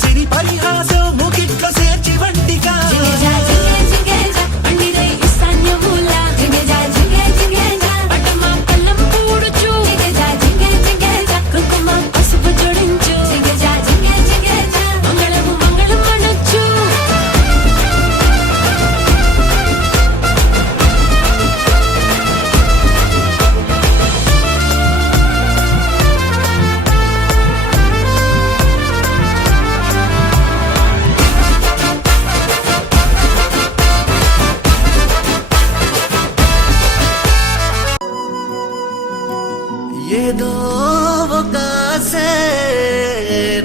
సిరి పరిహాసం ముగిట్లో చేర్చి వంటిగా ఏదో ఒక ఆశే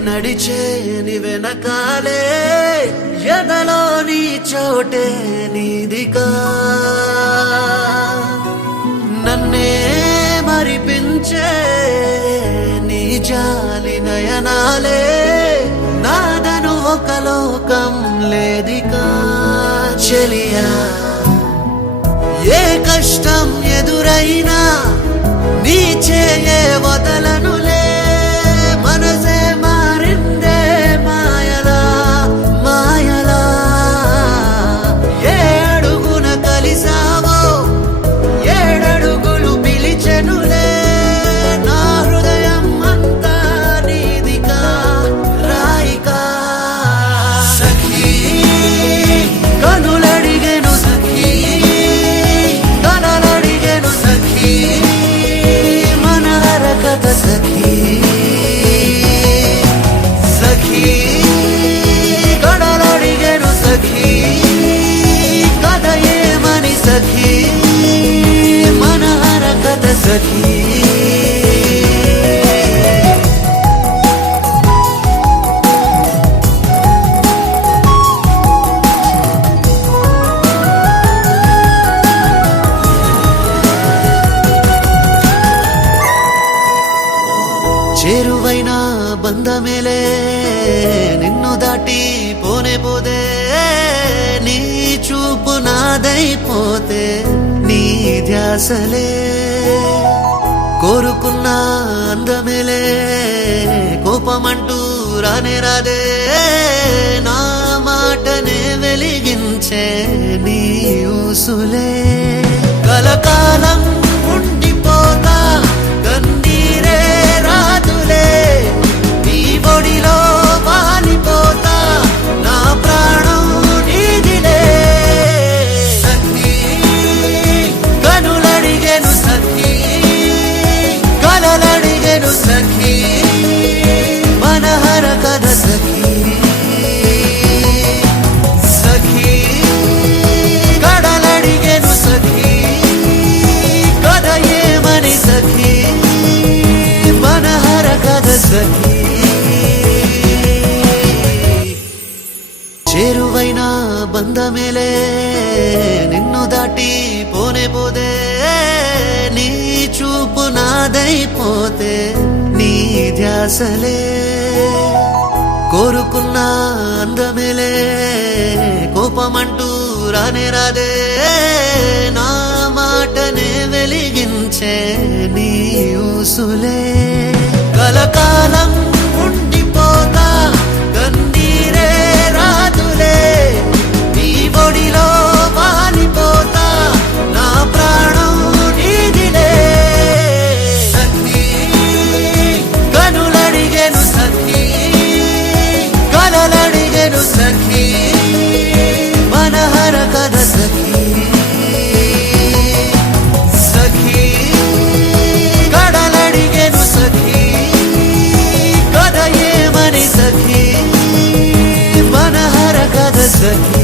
నడిచే నీ వెనకాలే ఎదలో నీ చోటే నీదిగా నన్నే మరిపించే నీ జాలి నయనాలే నాదను ఒక లోకం లేదిగా చెలియా ఏ కష్టం ఎదురైనా నీ చేయే వదలనులే మనసే మారిందే మాయలా మాయలా ఏ అడుగున కలిసావో ఏడడుగులు పిలిచెనులే నా హృదయం అంతా నీదిగా రాయికా సఖీ కనులడిగెను సఖీ కలలడిగెను సఖీ సఖీ సఖీ గడలడిగెను సఖీ కథ ఏమని సఖీ మనహర కథ సఖీ చేరువైన బంధమేలే నిన్ను దాటి పోనే పోదే నీ చూపు నాదైపోతే నీ ధ్యాసలే కోరుకున్న అందమేలే కోపమంటూ రానే రాదే నా మాటనే వెలిగించే నీ ఊసులే కలకాలం ఉండిపోతా కన్నీరే రాదులే నీ ఒడిలో వాలిపోతా నా ప్రాణం నీదిలే సఖీ కనులడిగెను సఖీ కలలడిగెను సఖీ మనహర కథ సఖీ సఖీ కడలడిగెను సఖీ కథ ఏమని సఖీ మనహర కథ సఖీ చేరువైన బంధమేలే నిన్ను దాటి పోనే పోదే నీ చూపు నాదైపోతే నీ ధ్యాసలే కోరుకున్న అందమేలే కోపమంటూ రానే రాదే నా మాటనే వెలిగించే నీ ఊసులే కలకాలం ఉండిపోతా కన్నీరే రాదులే నీ ఒడిలో వాలిపోతా నా ప్రాణం నీదిలే సఖీ కనులడిగెను సఖీ కలలడిగెను సఖీ మనహర కథ సఖీ సఖీ కడలడిగెను సఖీ కథ ఏమని సఖీ మనహర కథ సఖీ